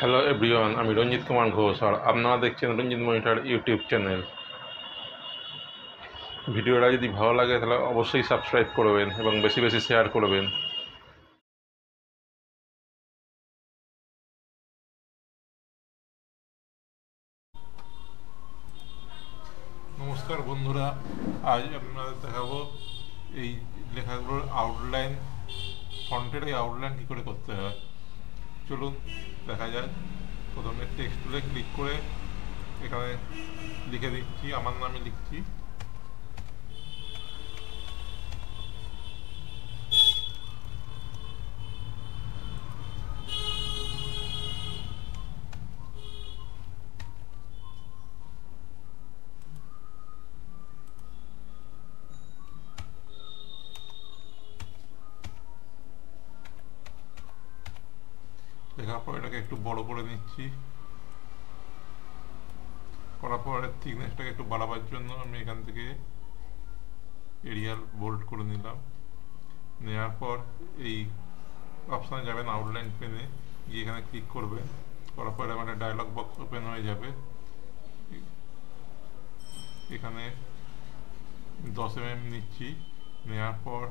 Hello everyone, আমি রঞ্জিত কুমার ঘোষ আর আপনারা দেখছেন রঞ্জিত মনিটর ইউটিউব চ্যানেল। ভিডিওটা যদি ভালো লাগে তাহলে অবশ্যই সাবস্ক্রাইব করবেন এবং বেশি বেশি শেয়ার করবেন। নমস্কার বন্ধুরা, আজ আপনাদের দেখাবো এই লেখাগুলোর আউটলাইন, ফন্টের এই আউটলাইন কী করে করতে হয়। চলুন দেখা যাক। প্রথমে টেক্সট টুলে ক্লিক করে এখানে লিখে দিচ্ছি, আমার নামে লিখছি। লেখার পর এটাকে একটু বড় করে নিচ্ছি। করার পর থিকনেসটাকে একটু বাড়াবার জন্য আমি এখান থেকে এরিয়াল বোল্ড করে নিলাম। নেওয়ার পর এই অপশানে যাবেন আউটলাইন পেনে, গিয়ে এখানে ক্লিক করবেন। করার পর আমার ডায়লগ বক্স ওপেন হয়ে যাবে। এখানে 10 mm নিচ্ছি। নেওয়ার পর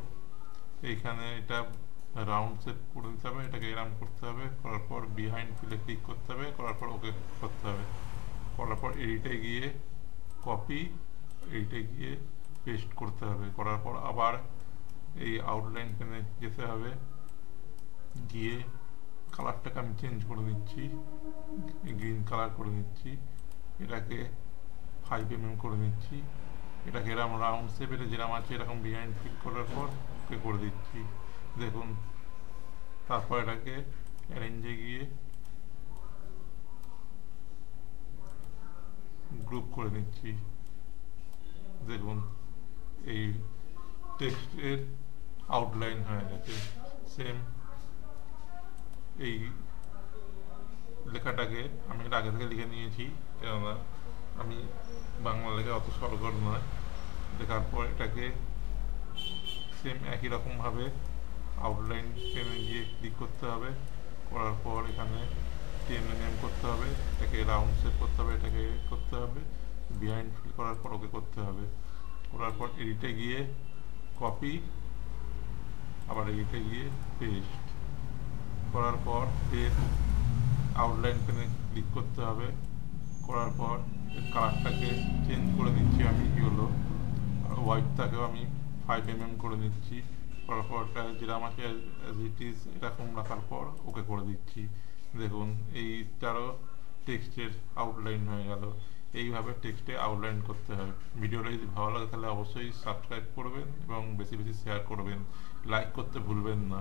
এইখানে এটা রাউন্ড শেপ করে দিতে হবে, এটাকে এরাম করতে হবে। করার পর বিহাইন্ড ফিলে ক্লিক করতে হবে, করার পর ওকে করতে হবে। করার পর এডিটে গিয়ে কপি, এডিটে গিয়ে পেস্ট করতে হবে। করার পর আবার এই আউটলাইন পেনে যেতে হবে, গিয়ে কালারটাকে আমি চেঞ্জ করে নিচ্ছি, গ্রিন কালার করে নিচ্ছি। এটাকে 5 mm করে নিচ্ছি। এটাকে এরকম রাউন্ড শেপ, এটা যেরকম আছে এরকম বিহাইন্ড ফিল করার পর ওকে করে দিচ্ছি। দেখুন, তারপর এটাকে অ্যারেঞ্জে গিয়ে গ্রুপ করে নিচ্ছি। দেখুন, এই টেক্সটের আউটলাইন হয়ে গেছে। সেম এই লেখাটাকে আমি এটা আগে থেকে লিখে নিয়েছি, কেননা আমি বাংলা লেখা অত সরগর নয়। লেখার পর এটাকে সেম একই রকমভাবে আউটলাইন পেনে গিয়ে ক্লিক করতে হবে। করার পর এখানে 10 mm করতে হবে, এটাকে রাউন্ড শেপ করতে হবে, এটাকে করতে হবে। বিহাইন্ড ফিল করার পর ওকে করতে হবে। করার পর এডিটে গিয়ে কপি, আবার এডিটে গিয়ে পেস্ট। করার পর ফের আউটলাইন পেনে ক্লিক করতে হবে। করার পর কালারটাকে চেঞ্জ করে নিচ্ছি আমি, ইয়েলো। আর হোয়াইটটাকেও আমি 5 mm করে নিচ্ছি। করার পর যেরকম আছে অ্যাজ ইট ইজ এরকম রাখার পর ওকে করে দিচ্ছি। দেখুন, এইটারও টেক্সটের আউটলাইন হয়ে গেল। এইভাবে টেক্সটে আউটলাইন করতে হয়। ভিডিওটা যদি ভালো লাগে তাহলে অবশ্যই সাবস্ক্রাইব করবেন এবং বেশি বেশি শেয়ার করবেন। লাইক করতে ভুলবেন না।